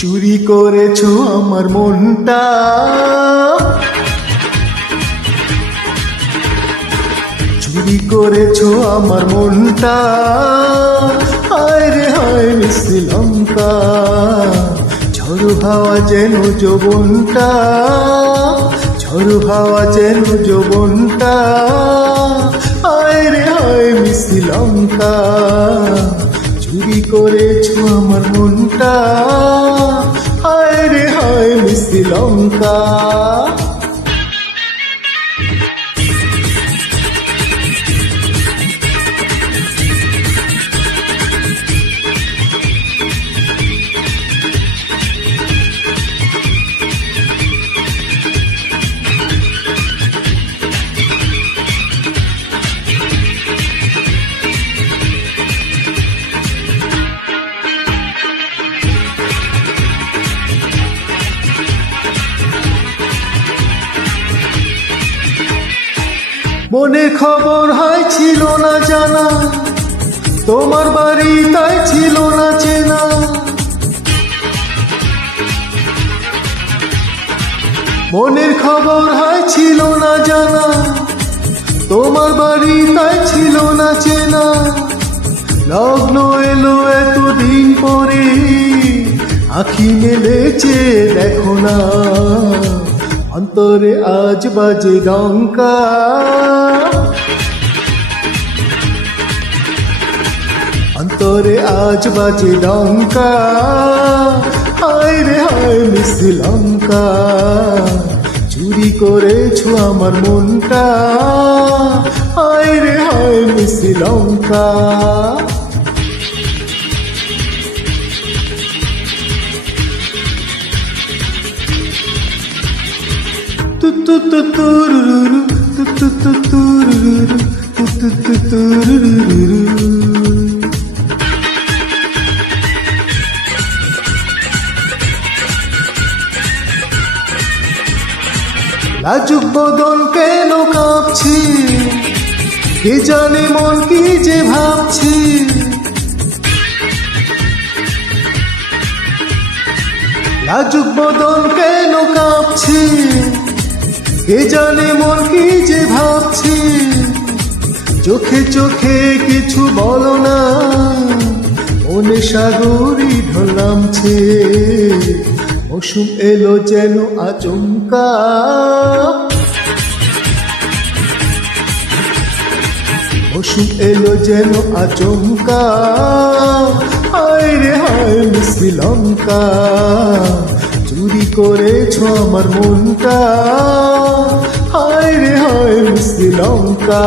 চুরি করেছো আমার মনটা, চুরি করেছো আমার মনটা, হায় রে হায় মিষ্টি লঙ্কা, ঝড়ো হাওয়া যেন যৌবনটা, ঝড়ো হাওয়া যেন যৌবনটা, হায় রে হায় মিষ্টি লঙ্কা, চুরি করেছো আমার মনটা, হায় রে হায় মিষ্টি লঙ্কা। মনে খবর হয় ছিল না জানা, তোমার বাড়ি তাই ছিল না চেনা, মনের খবর হয় ছিল না জানা, তোমার বাড়ি তাই ছিল না চেনা, লগ্ন এলো এতদিন পরে, আখি মেলেছে দেখো না, অন্তরে আজ বাজে ডঙ্কা, অন্তরে আজ বাজে ডঙ্কা, হায় রে হায় মিষ্টি লঙ্কা, চুরি করেছো আমার মনটা, হায় রে হায় মিষ্টি লঙ্কা। লাজুক বদন কেন কাঁপছে, কে জানে মন কি যে ভাবছে, লাজুক বদন কেন কাঁপছে, কে জানে মন কি যে ভাবছে, চোখে চোখে কিছু বলো না, মনে সাগরী ঢল নামছে, মৌসুম এলো যেন আচমকা, মৌসুম এলো যেন আচমকা, হায় রে হায় মিষ্টি লঙ্কা, চুরি করেছো আমার মনটা, হায় রে হায় মিষ্টি লঙ্কা।